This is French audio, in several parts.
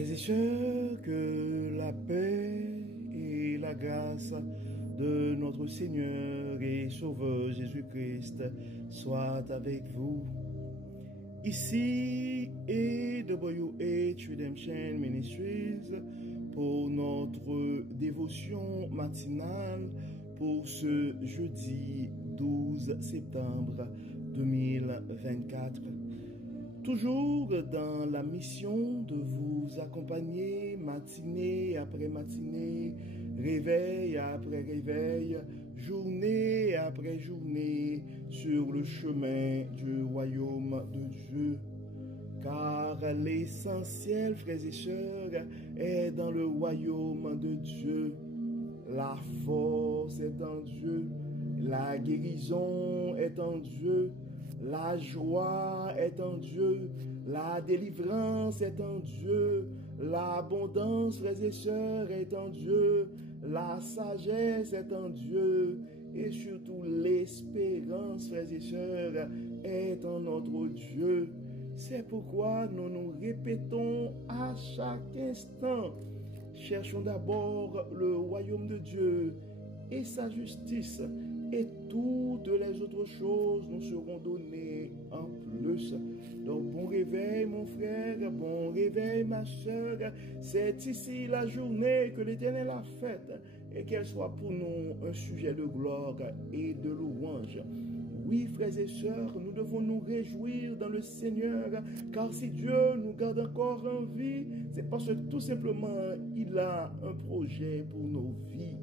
Frères et sœurs, que la paix et la grâce de notre Seigneur et Sauveur Jésus-Christ soient avec vous. Ici AWH Redemption Ministries pour notre dévotion matinale pour ce jeudi 12 septembre 2024. Toujours dans la mission de vous accompagner matinée après matinée, réveil après réveil, journée après journée sur le chemin du royaume de Dieu. Car l'essentiel, frères et sœurs, est dans le royaume de Dieu. La force est en Dieu, la guérison est en Dieu, la joie est en Dieu, la délivrance est en Dieu, l'abondance, frères et sœurs, est en Dieu, la sagesse est en Dieu, et surtout l'espérance, frères et sœurs, est en notre Dieu. C'est pourquoi nous nous répétons à chaque instant, cherchons d'abord le royaume de Dieu et sa justice, et toutes les autres choses nous seront données en plus. Donc bon réveil mon frère, bon réveil ma soeur. C'est ici la journée que l'Éternel a faite, et qu'elle soit pour nous un sujet de gloire et de louange. Oui, frères et sœurs, nous devons nous réjouir dans le Seigneur, car si Dieu nous garde encore en vie, c'est parce que tout simplement, il a un projet pour nos vies.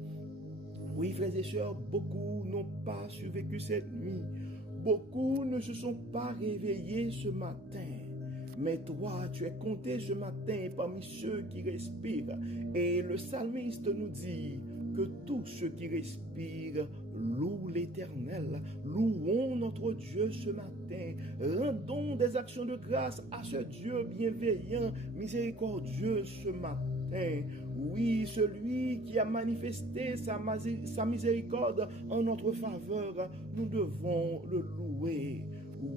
Oui, frères et sœurs, beaucoup n'ont pas survécu cette nuit. Beaucoup ne se sont pas réveillés ce matin. Mais toi, tu es compté ce matin parmi ceux qui respirent. Et le psalmiste nous dit que tous ceux qui respirent louent l'Éternel. Louons notre Dieu ce matin. Rendons des actions de grâce à ce Dieu bienveillant, miséricordieux ce matin. Oui, celui qui a manifesté sa miséricorde en notre faveur, nous devons le louer.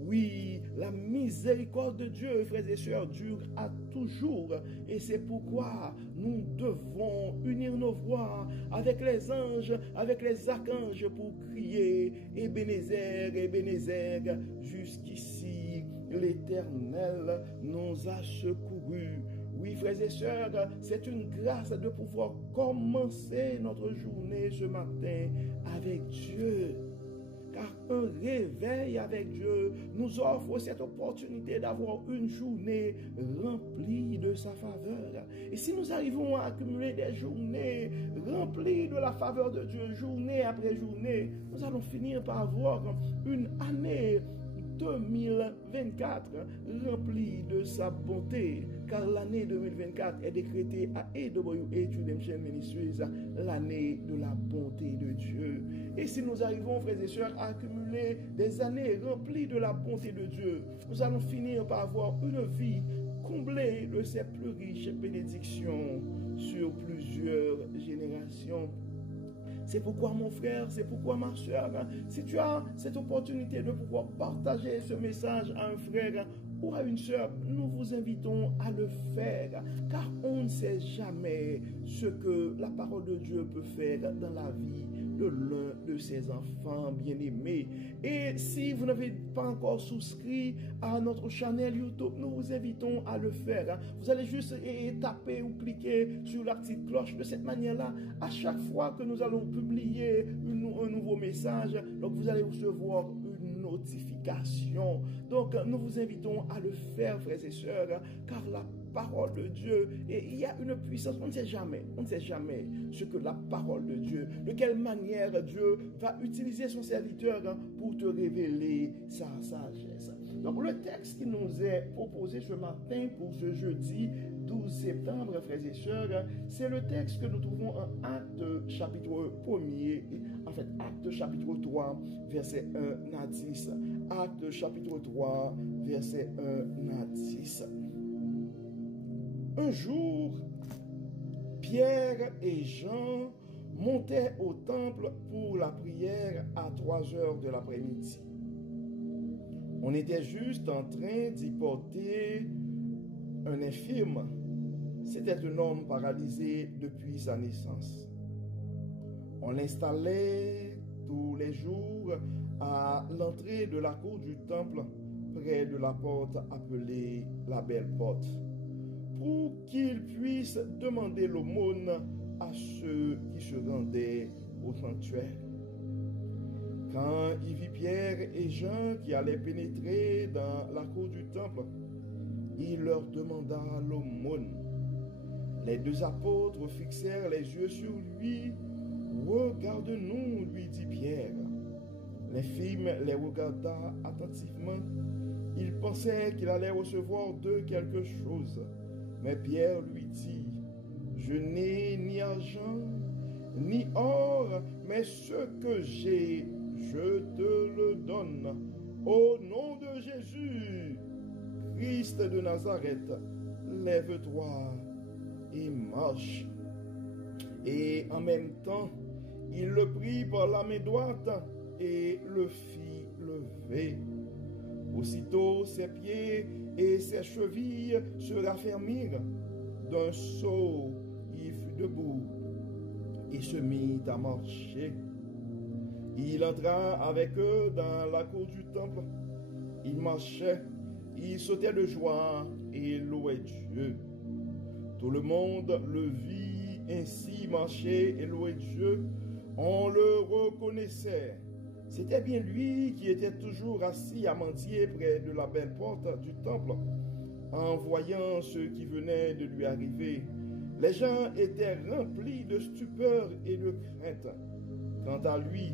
Oui, la miséricorde de Dieu, frères et sœurs, dure à toujours. Et c'est pourquoi nous devons unir nos voix avec les anges, avec les archanges pour crier Ebenezer, Ebenezer. Jusqu'ici, l'Éternel nous a secourus. Oui, frères et sœurs, c'est une grâce de pouvoir commencer notre journée ce matin avec Dieu. Car un réveil avec Dieu nous offre cette opportunité d'avoir une journée remplie de sa faveur. Et si nous arrivons à accumuler des journées remplies de la faveur de Dieu, journée après journée, nous allons finir par avoir une année 2024 remplie de sa bonté, car l'année 2024 est décrétée à AWH Redemption Ministries, l'année de la bonté de Dieu. Et si nous arrivons, frères et sœurs, à accumuler des années remplies de la bonté de Dieu, nous allons finir par avoir une vie comblée de ses plus riches bénédictions sur plusieurs générations. C'est pourquoi mon frère, c'est pourquoi ma soeur, si tu as cette opportunité de pouvoir partager ce message à un frère ou à une soeur, nous vous invitons à le faire, car on ne sait jamais ce que la parole de Dieu peut faire dans la vie de l'un de ses enfants bien-aimés. Et si vous n'avez pas encore souscrit à notre chaîne YouTube, nous vous invitons à le faire. Vous allez juste taper ou cliquer sur la petite cloche. De cette manière-là, à chaque fois que nous allons publier un nouveau message, donc vous allez recevoir une notification. Donc nous vous invitons à le faire, frères et sœurs, car la parole de Dieu, et il y a une puissance, on ne sait jamais ce que la parole de Dieu, de quelle manière Dieu va utiliser son serviteur pour te révéler sa sagesse. Donc le texte qui nous est proposé ce matin pour ce jeudi 12 septembre, frères et sœurs, c'est le texte que nous trouvons en Actes chapitre 1er, en fait Actes chapitre 3, verset 1 à 10. Actes chapitre 3, verset 1 à 10. Un jour, Pierre et Jean montaient au temple pour la prière à 3 heures de l'après-midi. On était juste en train d'y porter un infirme, C'était un homme paralysé depuis sa naissance. On l'installait tous les jours à l'entrée de la cour du temple, près de la porte appelée la Belle Porte, pour qu'il puisse demander l'aumône à ceux qui se rendaient au sanctuaire. Quand il vit Pierre et Jean qui allaient pénétrer dans la cour du temple, il leur demanda l'aumône. Les deux apôtres fixèrent les yeux sur lui. « Regarde-nous, lui dit Pierre. » L'infime les regarda attentivement. Il pensait qu'il allait recevoir d'eux quelque chose. Mais Pierre lui dit, « Je n'ai ni argent, ni or, mais ce que j'ai, je te le donne. Au nom de Jésus, Christ de Nazareth, lève-toi et marche. » Et en même temps, il le prit par la main droite et le fit lever. Aussitôt, ses pieds et ses chevilles se raffermirent. D'un saut, il fut debout et se mit à marcher. Il entra avec eux dans la cour du temple. Il marchait, il sautait de joie et louait Dieu. Tout le monde le vit ainsi marcher et louer Dieu. On le reconnaissait. C'était bien lui qui était toujours assis à mendier près de la belle porte du temple. En voyant ce qui venait de lui arriver, les gens étaient remplis de stupeur et de crainte. Quant à lui,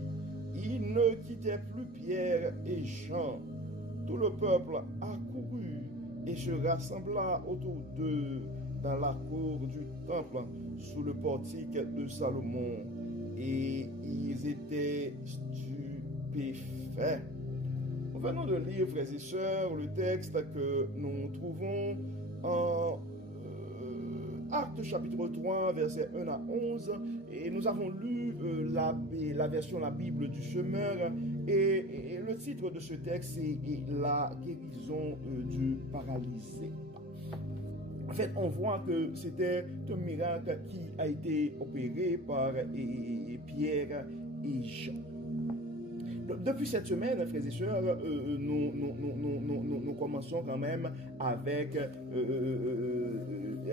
il ne quittait plus Pierre et Jean. Tout le peuple accourut et se rassembla autour d'eux dans la cour du temple, sous le portique de Salomon, et ils étaient stupéfaits. Nous venons de lire, frères et sœurs, le texte que nous trouvons en Actes chapitre 3, versets 1 à 11, et nous avons lu la version La Bible du Semeur, et le titre de ce texte est La guérison du paralysé. En fait, on voit que c'était un miracle qui a été opéré par Pierre et Jean. Depuis cette semaine, frères et sœurs, nous commençons quand même avec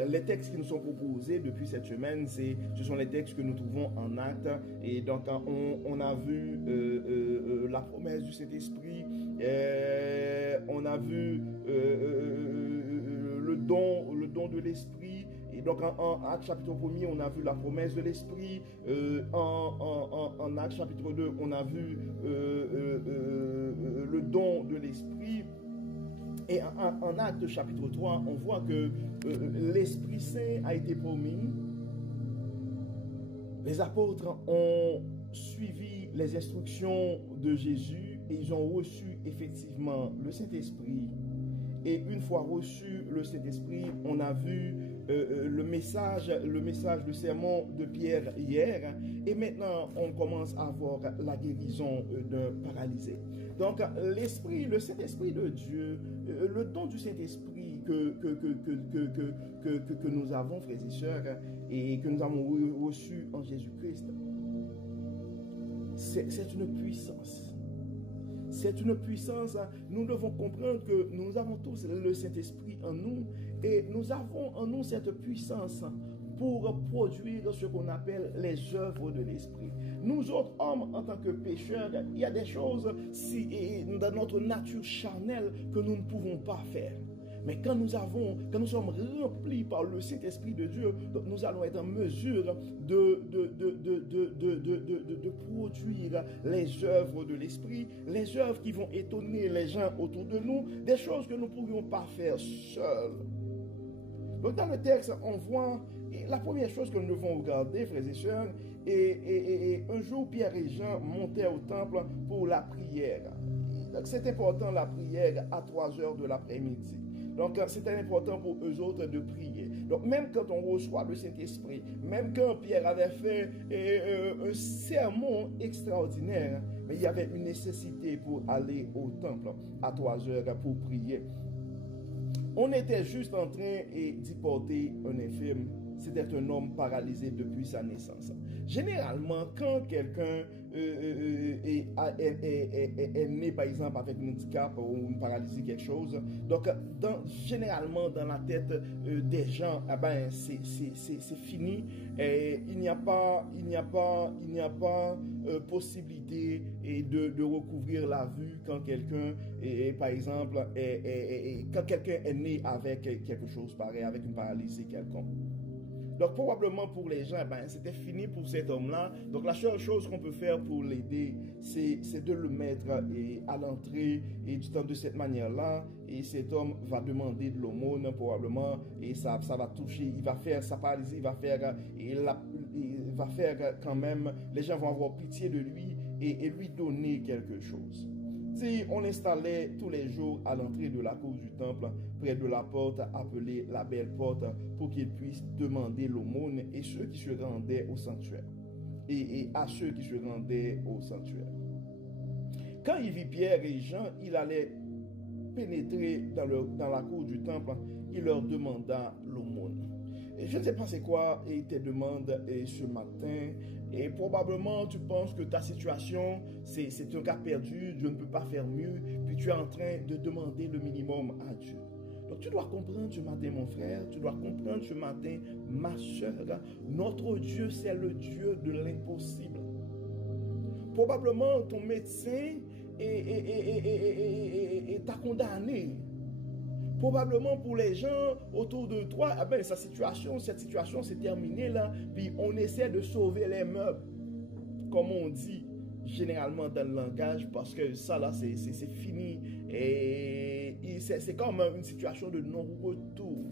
les textes qui nous sont proposés depuis cette semaine. Ce sont les textes que nous trouvons en Actes. Et donc, on a vu la promesse du Saint-Esprit, on a vu le don de l'Esprit. Et donc en Actes chapitre 1er, on a vu la promesse de l'Esprit. En Actes chapitre 2, on a vu le don de l'Esprit. Et en Actes chapitre 3, on voit que l'Esprit Saint a été promis. Les apôtres ont suivi les instructions de Jésus et ils ont reçu effectivement le Saint-Esprit. Et une fois reçu le Saint-Esprit, on a vu le message, le sermon de Pierre hier. Et maintenant, on commence à voir la guérison d'un paralysé. Donc, l'Esprit, le Saint-Esprit de Dieu, le don du Saint-Esprit que nous avons, frères et sœurs, et que nous avons reçu en Jésus-Christ, c'est une puissance. C'est une puissance. Nous devons comprendre que nous avons tous le Saint-Esprit en nous et nous avons en nous cette puissance pour produire ce qu'on appelle les œuvres de l'Esprit. Nous autres hommes, en tant que pécheurs, il y a des choses dans notre nature charnelle que nous ne pouvons pas faire. Mais quand nous sommes remplis par le Saint-Esprit de Dieu, nous allons être en mesure de produire les œuvres de l'Esprit, les œuvres qui vont étonner les gens autour de nous, des choses que nous ne pourrions pas faire seuls. Donc dans le texte, on voit la première chose que nous devons regarder, frères et sœurs, et un jour Pierre et Jean montaient au temple pour la prière. Donc c'est important la prière à 3 heures de l'après-midi. Donc, c'était important pour eux autres de prier. Donc, même quand on reçoit le Saint-Esprit, même quand Pierre avait fait un sermon extraordinaire, mais il y avait une nécessité pour aller au temple à 3 heures pour prier. On était juste en train d'y porter un infirme. C'était un homme paralysé depuis sa naissance. Généralement, quand quelqu'un est né, par exemple, avec un handicap ou une paralysie, quelque chose, donc généralement, dans la tête des gens, c'est fini. Et il n'y a pas possibilité de recouvrir la vue quand quelqu'un, par exemple, quand quelqu'un est né avec quelque chose pareil, avec une paralysie quelconque. Donc probablement pour les gens, c'était fini pour cet homme-là. Donc la seule chose qu'on peut faire pour l'aider, c'est de le mettre à l'entrée et du temps de cette manière-là. Et cet homme va demander de l'aumône probablement et ça va toucher, il va faire sa paralysie, il va faire quand même, les gens vont avoir pitié de lui et lui donner quelque chose. Si on installait tous les jours à l'entrée de la cour du temple, près de la porte appelée la belle porte, pour qu'ils puissent demander l'aumône et ceux qui se rendaient au sanctuaire. Et à ceux qui se rendaient au sanctuaire. Quand il vit Pierre et Jean, il allait pénétrer dans la cour du temple, il leur demanda l'aumône. Et je ne sais pas c'est quoi tes demandes ce matin. Et probablement tu penses que ta situation c'est un cas perdu, Dieu ne peut pas faire mieux, puis tu es en train de demander le minimum à Dieu. Donc tu dois comprendre ce matin mon frère, tu dois comprendre ce matin ma soeur, notre Dieu c'est le Dieu de l'impossible. Probablement ton médecin t'a condamné. Probablement pour les gens autour de toi, cette situation s'est terminée là, puis on essaie de sauver les meubles, comme on dit généralement dans le langage, parce que ça là c'est fini et c'est comme une situation de non-retour.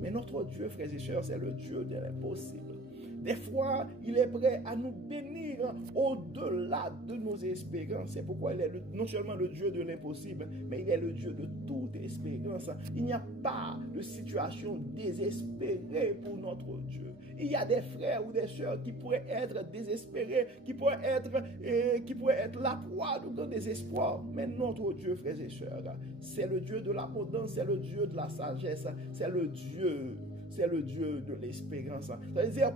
Mais notre Dieu, frères et sœurs, c'est le Dieu de l'impossible. Des fois, il est prêt à nous bénir au-delà de nos espérances. C'est pourquoi il est non seulement le Dieu de l'impossible, mais il est le Dieu de toute espérance. Il n'y a pas de situation désespérée pour notre Dieu. Il y a des frères ou des sœurs qui pourraient être désespérés, qui pourraient être la proie de grand désespoir. Mais notre Dieu, frères et sœurs, c'est le Dieu de l'abondance, c'est le Dieu de la sagesse, c'est le Dieu de l'espérance. C'est-à-dire,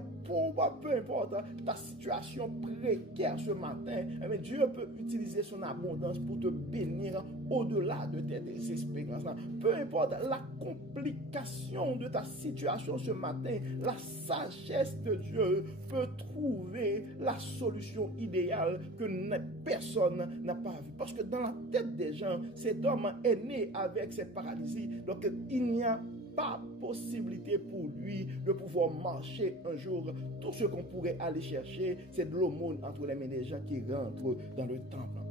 peu importe ta situation précaire ce matin, mais Dieu peut utiliser son abondance pour te bénir au-delà de tes désespérances. Peu importe la complication de ta situation ce matin, la sagesse de Dieu peut trouver la solution idéale que personne n'a pas vue. Parce que dans la tête des gens, cet homme est né avec cette paralysie. Donc, il n'y a pas possibilité pour lui de pouvoir marcher un jour. Tout ce qu'on pourrait aller chercher, c'est de l'aumône entre les mains des gens qui rentrent dans le temple.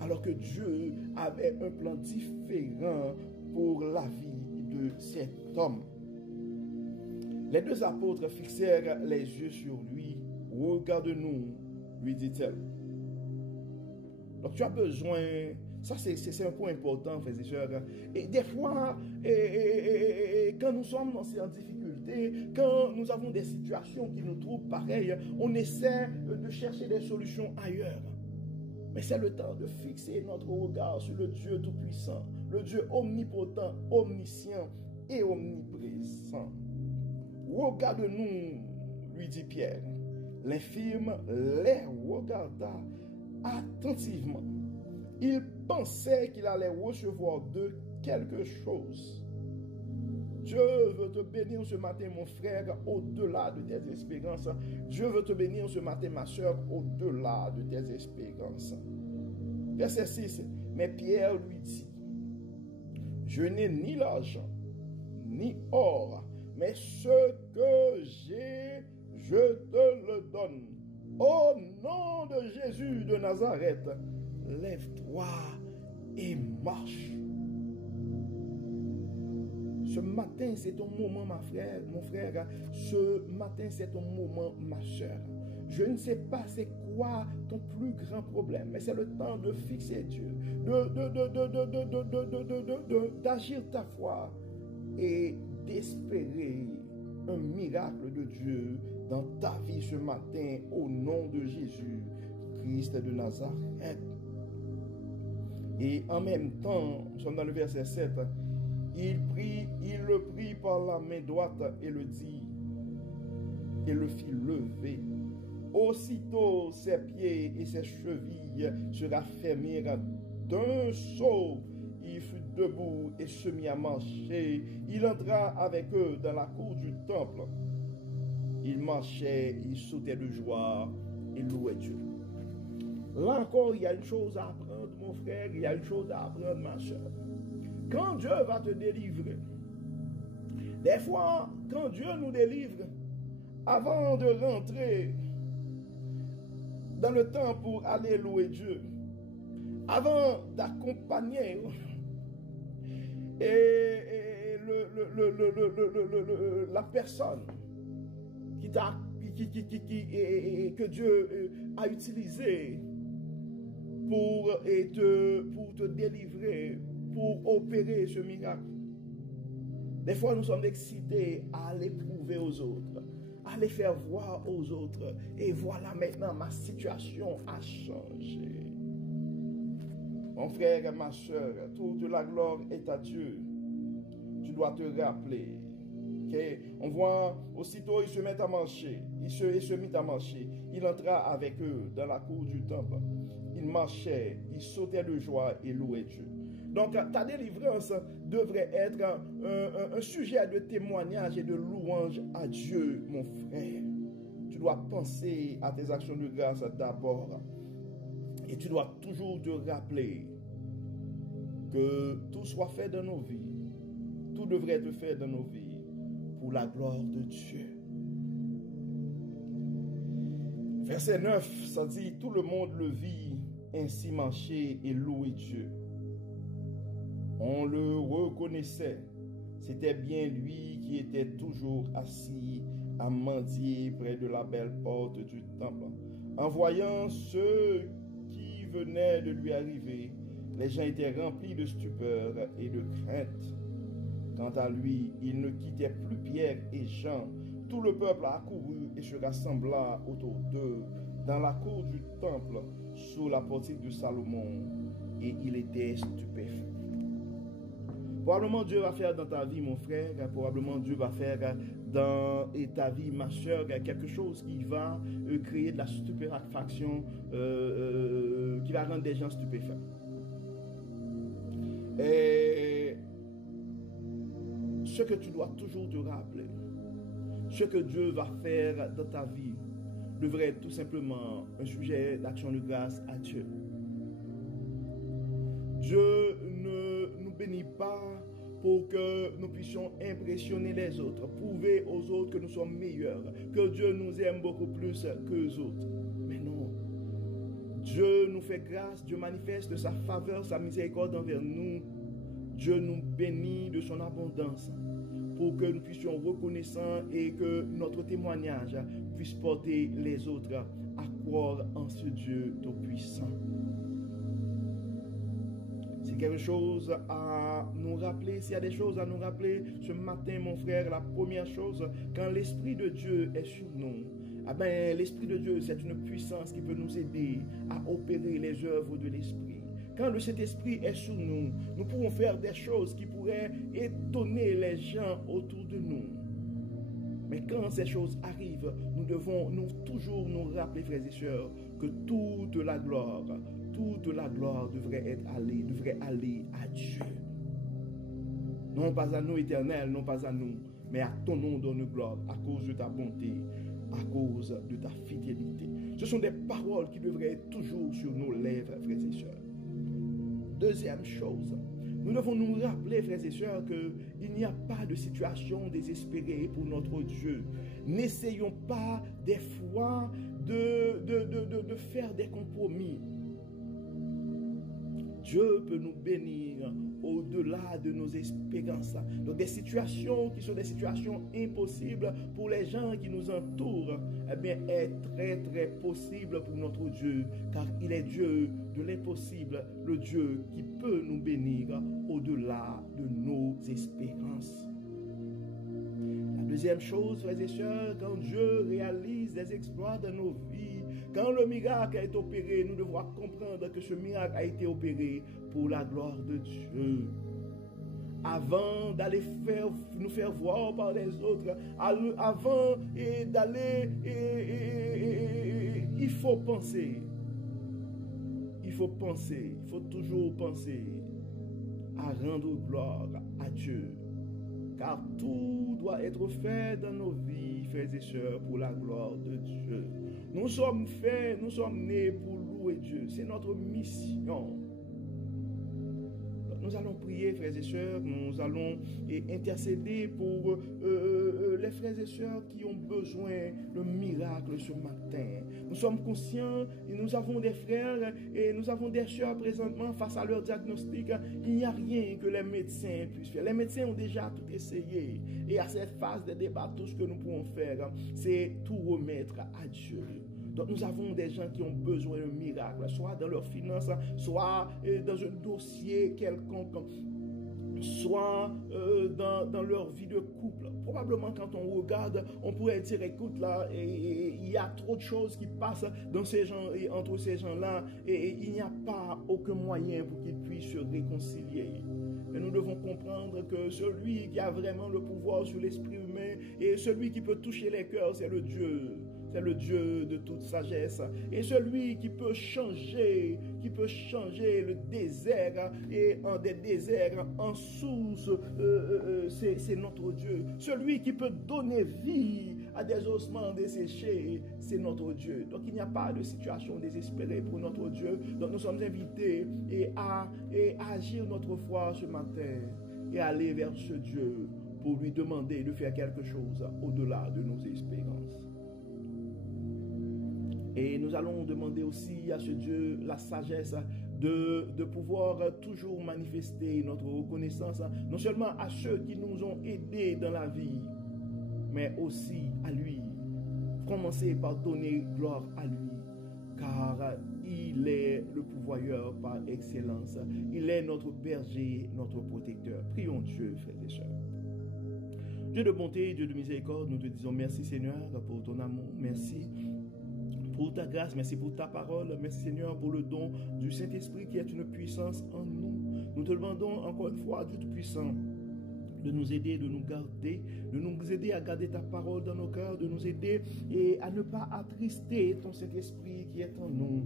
Alors que Dieu avait un plan différent pour la vie de cet homme. Les deux apôtres fixèrent les yeux sur lui. « Regarde-nous », lui dit-elle. Donc tu as besoin... Ça, c'est un point important, frères et sœurs. Et des fois, quand nous sommes en difficulté, quand nous avons des situations qui nous trouvent pareilles, on essaie de chercher des solutions ailleurs. Mais c'est le temps de fixer notre regard sur le Dieu Tout-Puissant, le Dieu omnipotent, omniscient et omniprésent. Regarde-nous, lui dit Pierre. L'infirme les regarda attentivement. Il pensait qu'il allait recevoir d'eux quelque chose. Dieu veut te bénir ce matin, mon frère, au-delà de tes espérances. Dieu veut te bénir ce matin, ma soeur, au-delà de tes espérances. Verset 6. Mais Pierre lui dit, je n'ai ni l'argent, ni or, mais ce que j'ai, je te le donne. Au nom de Jésus de Nazareth, lève-toi et marche. Ce matin, c'est ton moment, mon frère. Ce matin, c'est ton moment, ma soeur. Je ne sais pas c'est quoi ton plus grand problème, mais c'est le temps de fixer Dieu, d'agir ta foi et d'espérer un miracle de Dieu dans ta vie ce matin au nom de Jésus, Christ de Nazareth. Et en même temps, nous sommes dans le verset 7, Il le prit par la main droite et le dit, et le fit lever. Aussitôt ses pieds et ses chevilles se raffermirent d'un saut. Il fut debout et se mit à marcher. Il entra avec eux dans la cour du temple. Il marchait, il sautait de joie et louait Dieu. Là encore, il y a une chose à apprendre, mon frère, il y a une chose à apprendre, ma soeur. Quand Dieu va te délivrer, des fois, quand Dieu nous délivre, avant de rentrer dans le temps pour aller louer Dieu, avant d'accompagner la personne que Dieu a utilisée pour te délivrer, pour opérer ce miracle. Des fois, nous sommes excités à l'éprouver aux autres, à les faire voir aux autres. Et voilà, maintenant, ma situation a changé. Mon frère et ma soeur, toute la gloire est à Dieu. Tu dois te rappeler. Okay? On voit, aussitôt, il se met à marcher. Il se mit à marcher. Il entra avec eux dans la cour du temple. Il marchait, il sautait de joie et louait Dieu. Donc, ta délivrance devrait être un sujet de témoignage et de louange à Dieu, mon frère. Tu dois penser à tes actions de grâce d'abord. Et tu dois toujours te rappeler que tout soit fait dans nos vies. Tout devrait être fait dans nos vies pour la gloire de Dieu. Verset 9, ça dit, tout le monde le vit ainsi marcher et louer Dieu. On le reconnaissait. C'était bien lui qui était toujours assis à mendier près de la belle porte du temple. En voyant ceux qui venaient de lui arriver, les gens étaient remplis de stupeur et de crainte. Quant à lui, il ne quittait plus Pierre et Jean. Tout le peuple accourut et se rassembla autour d'eux dans la cour du temple sous la portique de Salomon, et il était stupéfait. Probablement Dieu va faire dans ta vie, mon frère, probablement Dieu va faire dans ta vie, ma soeur, quelque chose qui va créer de la stupéfaction, qui va rendre des gens stupéfaits. Et ce que tu dois toujours te rappeler, ce que Dieu va faire dans ta vie, devrait être tout simplement un sujet d'action de grâce à Dieu. Dieu ne nous bénit pas pour que nous puissions impressionner les autres, prouver aux autres que nous sommes meilleurs, que Dieu nous aime beaucoup plus qu'eux autres. Mais non. Dieu nous fait grâce, Dieu manifeste sa faveur, sa miséricorde envers nous. Dieu nous bénit de son abondance pour que nous puissions reconnaissants et que notre témoignage puisse porter les autres à croire en ce Dieu tout-puissant. C'est quelque chose à nous rappeler. S'il y a des choses à nous rappeler ce matin, mon frère, la première chose, quand l'Esprit de Dieu est sur nous, l'Esprit de Dieu, c'est une puissance qui peut nous aider à opérer les œuvres de l'Esprit. Quand le Saint-Esprit est sur nous, nous pouvons faire des choses qui pourraient étonner les gens autour de nous. Mais quand ces choses arrivent, nous devons toujours nous rappeler, frères et sœurs, que toute la gloire devrait aller à Dieu. Non pas à nous, Éternel, non pas à nous, mais à ton nom donne gloire, à cause de ta bonté, à cause de ta fidélité. Ce sont des paroles qui devraient être toujours sur nos lèvres, frères et sœurs. Deuxième chose, nous devons nous rappeler, frères et sœurs, qu'il n'y a pas de situation désespérée pour notre Dieu. N'essayons pas des fois de faire des compromis. Dieu peut nous bénir au-delà de nos espérances. Donc des situations qui sont des situations impossibles pour les gens qui nous entourent, est très très possible pour notre Dieu, car il est Dieu de l'impossible, le Dieu qui peut nous bénir au-delà de nos espérances. La deuxième chose, frères et sœurs, quand Dieu réalise des exploits dans nos vies, quand le miracle a été opéré, nous devons comprendre que ce miracle a été opéré pour la gloire de Dieu. avant d'aller nous faire voir par les autres, avant d'aller, il faut penser. Il faut penser, il faut toujours penser à rendre gloire à Dieu. Car tout doit être fait dans nos vies, frères et sœurs, pour la gloire de Dieu. Nous sommes faits, nous sommes nés pour louer Dieu. C'est notre mission. Nous allons prier, frères et sœurs, nous allons intercéder pour les frères et sœurs qui ont besoin de miracle ce matin. Nous sommes conscients et nous avons des frères et nous avons des sœurs présentement face à leur diagnostic. Il n'y a rien que les médecins puissent faire. Les médecins ont déjà tout essayé. Et à cette phase de débat, tout ce que nous pouvons faire, c'est tout remettre à Dieu. Donc nous avons des gens qui ont besoin d'un miracle, soit dans leurs finances, soit dans un dossier quelconque, soit dans leur vie de couple. Probablement quand on regarde, on pourrait dire, écoute là, il y a trop de choses qui passent dans ces gens, entre ces gens-là, et il n'y a pas aucun moyen pour qu'ils puissent se réconcilier. Mais nous devons comprendre que celui qui a vraiment le pouvoir sur l'esprit humain et celui qui peut toucher les cœurs, c'est le Dieu. C'est le Dieu de toute sagesse. Et celui qui peut changer le désert et en des déserts en source, c'est notre Dieu. Celui qui peut donner vie à des ossements desséchés, c'est notre Dieu. Donc il n'y a pas de situation désespérée pour notre Dieu. Donc nous sommes invités à agir notre foi ce matin et aller vers ce Dieu pour lui demander de faire quelque chose au-delà de nos espérances. Et nous allons demander aussi à ce Dieu la sagesse de pouvoir toujours manifester notre reconnaissance, non seulement à ceux qui nous ont aidés dans la vie, mais aussi à lui. Commencez par donner gloire à lui, car il est le pourvoyeur par excellence. Il est notre berger, notre protecteur. Prions Dieu, frères et sœurs. Dieu de bonté, Dieu de miséricorde, nous te disons merci Seigneur pour ton amour, merci pour ta grâce, merci pour ta parole, merci Seigneur pour le don du Saint-Esprit qui est une puissance en nous. Nous te demandons encore une fois, Dieu Tout-Puissant, de nous aider, de nous garder, de nous aider à garder ta parole dans nos cœurs, de nous aider et à ne pas attrister ton Saint-Esprit qui est en nous.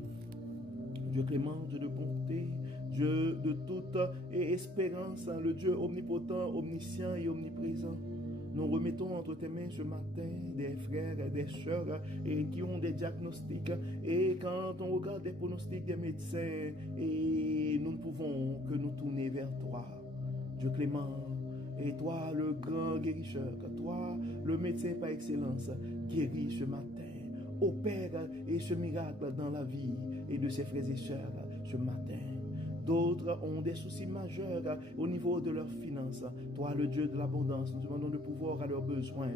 Dieu clément, Dieu de bonté, Dieu de toute espérance, le Dieu omnipotent, omniscient et omniprésent. Nous remettons entre tes mains ce matin des frères et des sœurs qui ont des diagnostics. Et quand on regarde les pronostics des médecins, et nous ne pouvons que nous tourner vers toi. Dieu clément, et toi le grand guérisseur, toi le médecin par excellence, guéris ce matin. Opère et ce miracle dans la vie et de ses frères et sœurs ce matin. D'autres ont des soucis majeurs au niveau de leurs finances. Toi, le Dieu de l'abondance, nous demandons de pouvoir à leurs besoins.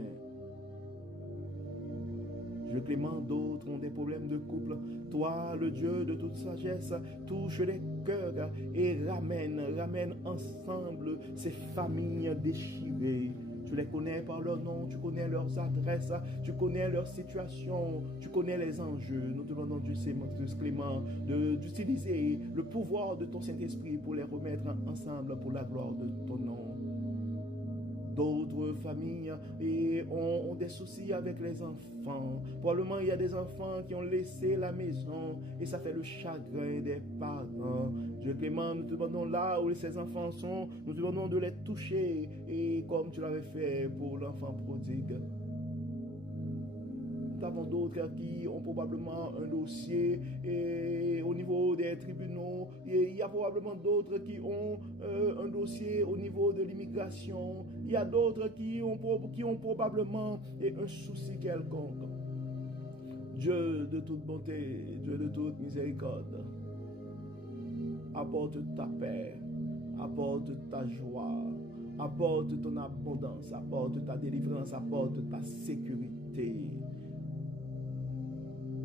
Dieu clément, d'autres ont des problèmes de couple. Toi, le Dieu de toute sagesse, touche les cœurs et ramène ensemble ces familles déchirées. Tu les connais par leur nom, tu connais leurs adresses, tu connais leur situation, tu connais les enjeux. Nous te demandons, Dieu clément, d'utiliser le pouvoir de ton Saint-Esprit pour les remettre ensemble pour la gloire de ton nom. D'autres familles ont des soucis avec les enfants. Probablement, il y a des enfants qui ont laissé la maison et ça fait le chagrin des parents. Dieu clément, nous te demandons là où ces enfants sont, nous te demandons de les toucher et comme tu l'avais fait pour l'enfant prodigue. Nous avons d'autres qui ont probablement un dossier au niveau des tribunaux. Et il y a probablement d'autres qui ont un dossier au niveau de l'immigration. Il y a d'autres qui ont probablement un souci quelconque. Dieu de toute bonté, Dieu de toute miséricorde, apporte ta paix, apporte ta joie, apporte ton abondance, apporte ta délivrance, apporte ta sécurité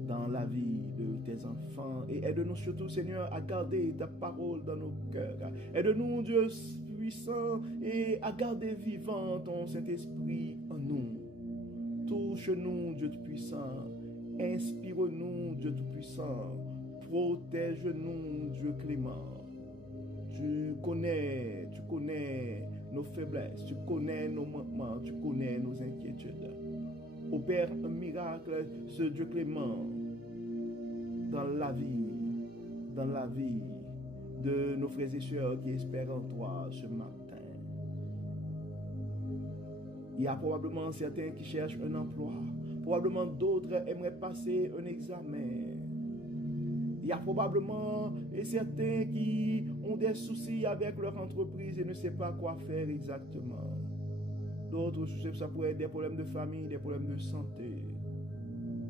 dans la vie de tes enfants. Et aide-nous surtout, Seigneur, à garder ta parole dans nos cœurs. Aide-nous, Dieu puissant, et à garder vivant ton Saint-Esprit en nous. Touche-nous, Dieu puissant. Inspire-nous, Dieu Tout-Puissant. Protège-nous, Dieu clément. Tu connais nos faiblesses, tu connais nos manquements, tu connais nos inquiétudes. Opère un miracle, ce Dieu clément, dans la vie de nos frères et sœurs qui espèrent en toi ce matin. Il y a probablement certains qui cherchent un emploi, probablement d'autres aimeraient passer un examen. Il y a probablement certains qui ont des soucis avec leur entreprise et ne savent pas quoi faire exactement. D'autres, ça pourrait être des problèmes de famille, des problèmes de santé.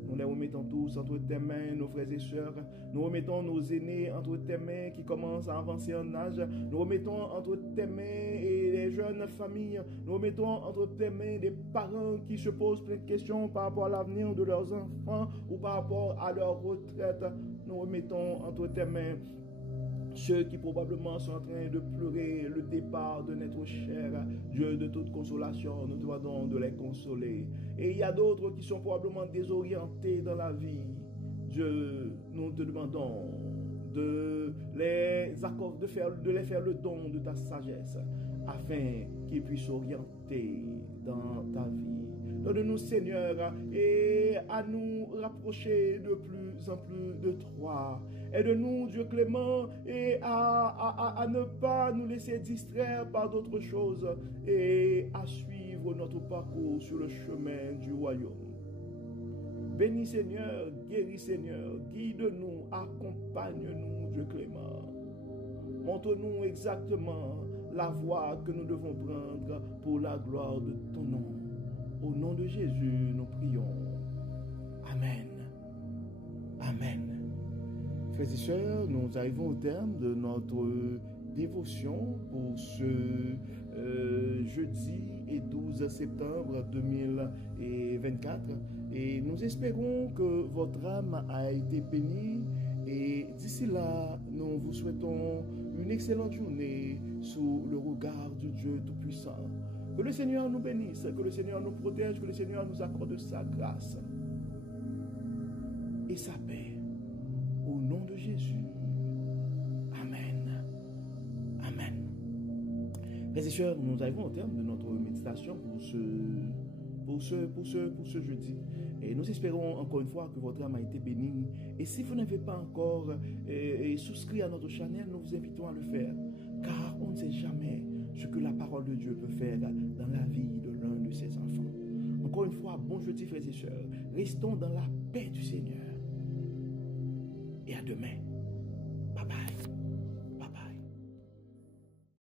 Nous les remettons tous entre tes mains, nos frères et sœurs. Nous remettons nos aînés entre tes mains qui commencent à avancer en âge. Nous remettons entre tes mains et les jeunes familles. Nous remettons entre tes mains des parents qui se posent plein de questions par rapport à l'avenir de leurs enfants ou par rapport à leur retraite. Nous remettons entre tes mains ceux qui probablement sont en train de pleurer le départ de notre cher Dieu de toute consolation. Nous te demandons de les consoler. Et il y a d'autres qui sont probablement désorientés dans la vie. Dieu, nous te demandons de les faire le don de ta sagesse afin qu'ils puissent s'orienter dans ta vie. Donne-nous, Seigneur, et à nous rapprocher de plus en plus de toi. Aide-nous, Dieu clément, et à ne pas nous laisser distraire par d'autres choses et à suivre notre parcours sur le chemin du royaume. Bénis, Seigneur, guéris, Seigneur, guide-nous, accompagne-nous, Dieu clément. Montre-nous exactement la voie que nous devons prendre pour la gloire de ton nom. Au nom de Jésus, nous prions. Amen. Amen. Frères et sœurs, nous arrivons au terme de notre dévotion pour ce jeudi et 12 septembre 2024. Et nous espérons que votre âme a été bénie. Et d'ici là, nous vous souhaitons une excellente journée sous le regard du Dieu Tout-Puissant. Que le Seigneur nous bénisse, que le Seigneur nous protège, que le Seigneur nous accorde sa grâce et sa paix. Au nom de Jésus. Amen. Amen. Frères et sœurs, nous arrivons au terme de notre méditation pour ce jeudi. Et nous espérons encore une fois que votre âme a été bénie. Et si vous n'avez pas encore souscrit à notre chaîne, nous vous invitons à le faire. Car on ne sait jamais ce que la parole de Dieu peut faire dans la vie de l'un de ses enfants. Encore une fois, bon jeudi frères et sœurs. Restons dans la paix du Seigneur. Et à demain.